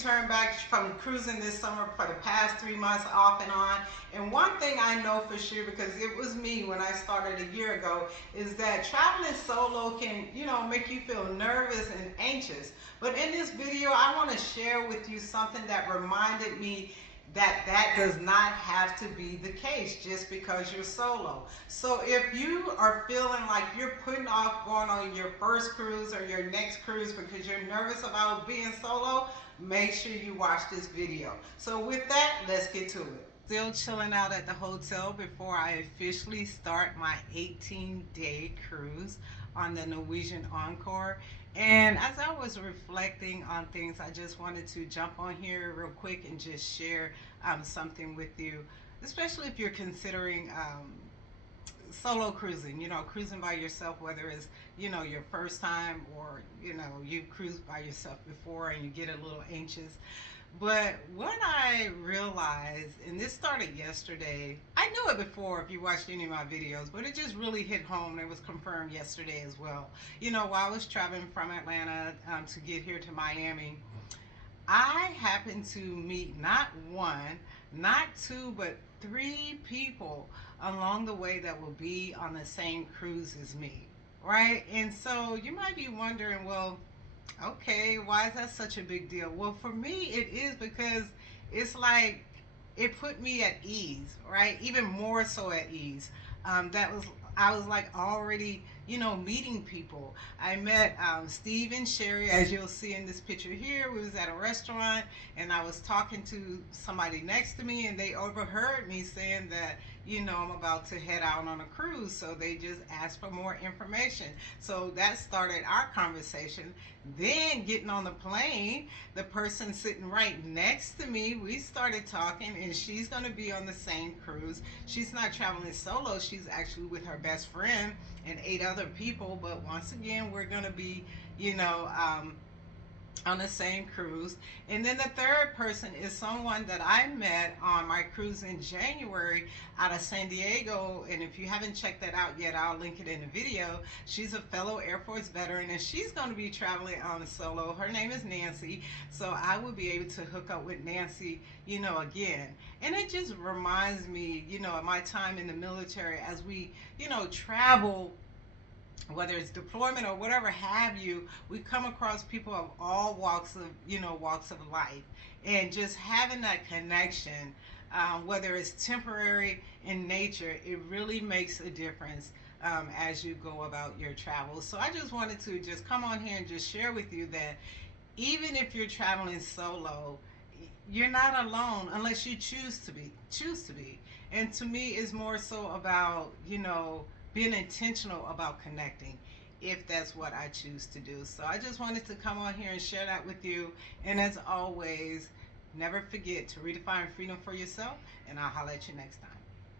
returned back from cruising this summer for the past 3 months off and on. And one thing I know for sure, because it was me when I started a year ago, is that traveling solo can, make you feel nervous and anxious. But in this video, I want to share with you something that reminded me that that does not have to be the case just because you're solo. So if you are feeling like you're putting off going on your first cruise or your next cruise because you're nervous about being solo, make sure you watch this video. So with that, let's get to it. Still chilling out at the hotel before I officially start my 18-day cruise on the Norwegian Encore. And as I was reflecting on things, I just wanted to jump on here real quick and just share something with you, especially if you're considering solo cruising, cruising by yourself, whether it's, your first time or, you've cruised by yourself before and you get a little anxious. But what I realized, and this started yesterday, I knew it before if you watched any of my videos, but it just really hit home. It was confirmed yesterday as well. While I was traveling from Atlanta to get here to Miami, I happened to meet not one, not two, but three people along the way that will be on the same cruise as me, right? And so you might be wondering, well, okay, why is that such a big deal? Well, for me, it is because it's like it put me at ease, right? Even more so at ease. I was like already, meeting people. I met Steve and Sherry, as you'll see in this picture here. We was at a restaurant, and I was talking to somebody next to me, and they overheard me saying that, I'm about to head out on a cruise. So they just asked for more information. So that started our conversation. Then getting on the plane, the person sitting right next to me, we started talking, and she's going to be on the same cruise. She's not traveling solo. She's actually with her best friend and 8 other people. But once again, we're going to be, on the same cruise. And then the third person is someone that I met on my cruise in January out of San Diego. And if you haven't checked that out yet, I'll link it in the video. She's a fellow Air Force veteran, and she's going to be traveling on solo. Her name is Nancy. So I will be able to hook up with Nancy, again. And it just reminds me, of my time in the military as we, travel, whether it's deployment or whatever have you, we come across people of all walks of life, and just having that connection, whether it's temporary in nature, it really makes a difference as you go about your travels. So I just wanted to just come on here and just share with you that even if you're traveling solo, you're not alone unless you choose to be. And to me, it's more so about, being intentional about connecting, if that's what I choose to do. So I just wanted to come on here and share that with you. And as always, never forget to redefine freedom for yourself, and I'll holler at you next time.